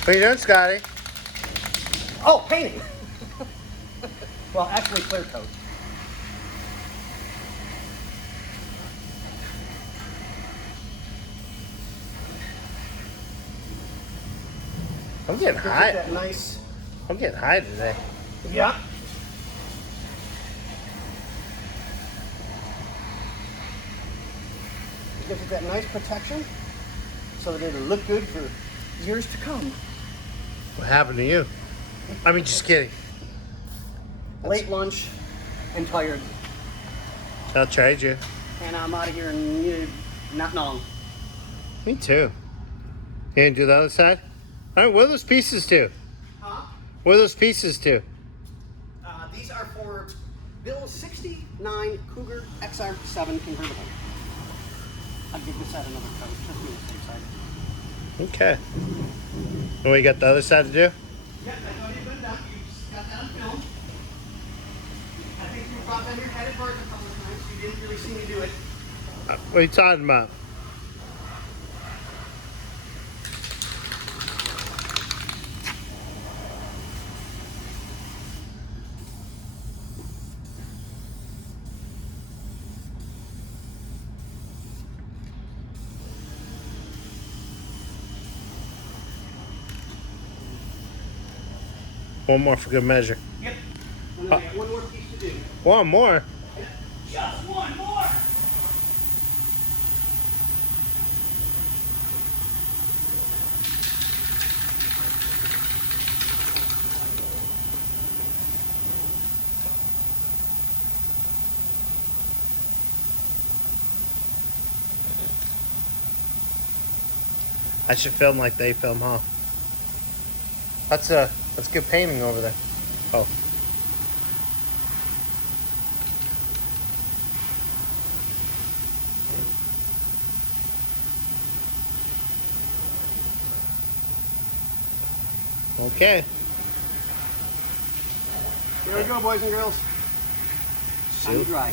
What are you doing, Scotty? Oh, painting. Well, actually clear coat. I'm getting high. That nice. I'm getting high today. Yeah. It gives it that nice protection so that it'll look good for years to come. What happened to you? I mean, just kidding. Late lunch and tired. I'll trade you. And I'm out of here in not long. Me too. You gonna do the other side? All right, what are those pieces to? Huh? What are those pieces to? These are for Bill's 69 Cougar XR7 Convertible. I'll give this side another coat, just to be the safe side. Okay. And we got the other side to do? Yeah, that's already been done. You just got that on film. I think you brought down your headed bird a couple of times. You didn't really see me do it. What are you talking about? One more for good measure. Yep. And then we got one more piece to do. One more? Just one more! I should film like they film, huh? That's good painting over there. Oh. Okay. Here we go, boys and girls. Time to dry.